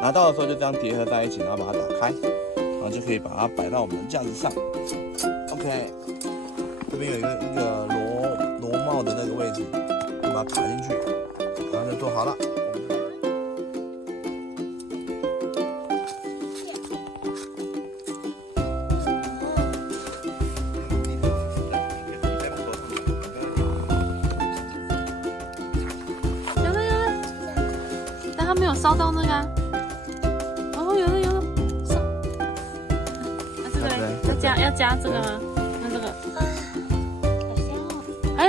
拿到的时候就这样叠合在一起，然后把它打开，然后就可以把它摆到我们的架子上。OK， 这边有一个螺帽的那个位置，就把它卡进去，然后就做好了。它没有烧到那个啊。哦，有了，烧。这个要加这个吗？用这个。好香哦！哎，